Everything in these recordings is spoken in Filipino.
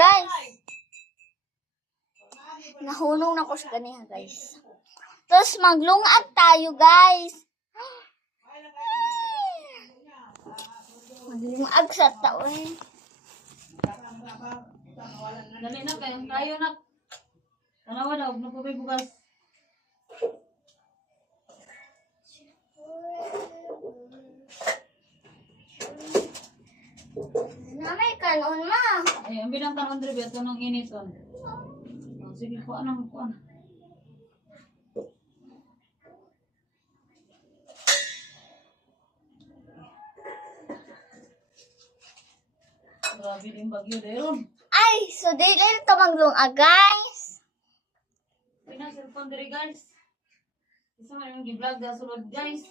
Guys. Nahulong na ko sa ganiha, guys. Tapos maglungag tayo, guys. Maglungag sa taon. Dali na kayo. Tayo na. Tanawa daw. Napabay bugas. Namay kanon, ma. Ay, ang bilang kanon dre beto ng initon. Sige, kuha na. Grabe din bagyo dayon. Ay, so dili ito maglungag, guys. Pina cellphone dre guys. Isa man yung gi-vlog da sulod guys.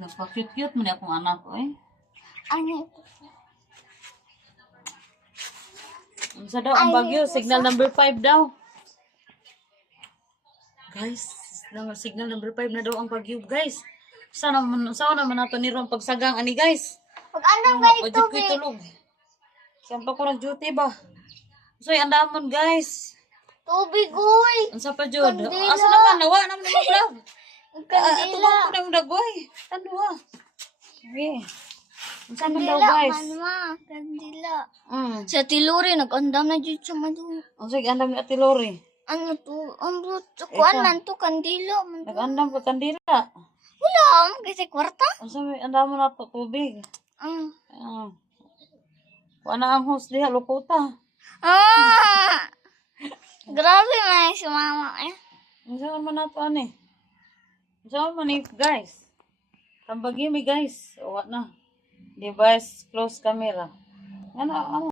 Nagpa-cute-cute mo na akong anak ko eh. Ano? Unsa daw ang bagyo? Signal number 5 daw. Guys, signal number 5 na daw ang bagyo, guys. Sana naman nato ni Ron pagsagang ani, guys. Pag-andam ka dito, Pwede ko itulog. Saan pa ko nag-duty ba? So, andamon, guys. tubig, uy. Unsa pa jud? Kandila. Asa naman nawa naman ang vlog. Kandila. Ito ko nang dagway. Tando ha. Okay. Unsa man daw, Kandila, guys? manma. Kandila. Sa Sa tiluri, nag-andam na dito sa madu. unsa andam ni Ate Lori? Ano to? Ang buto. Kuan man to, kandila. Man to. Nag-andam ka kandila. Wala, kasi kwarta. Unsa may andam na to tubig? Wala ang host diha lukuta. Grabe man si mama eh. Unsa man nato ani? Unsa man ni guys? Tambagi mi guys. O na. Device close camera. Ano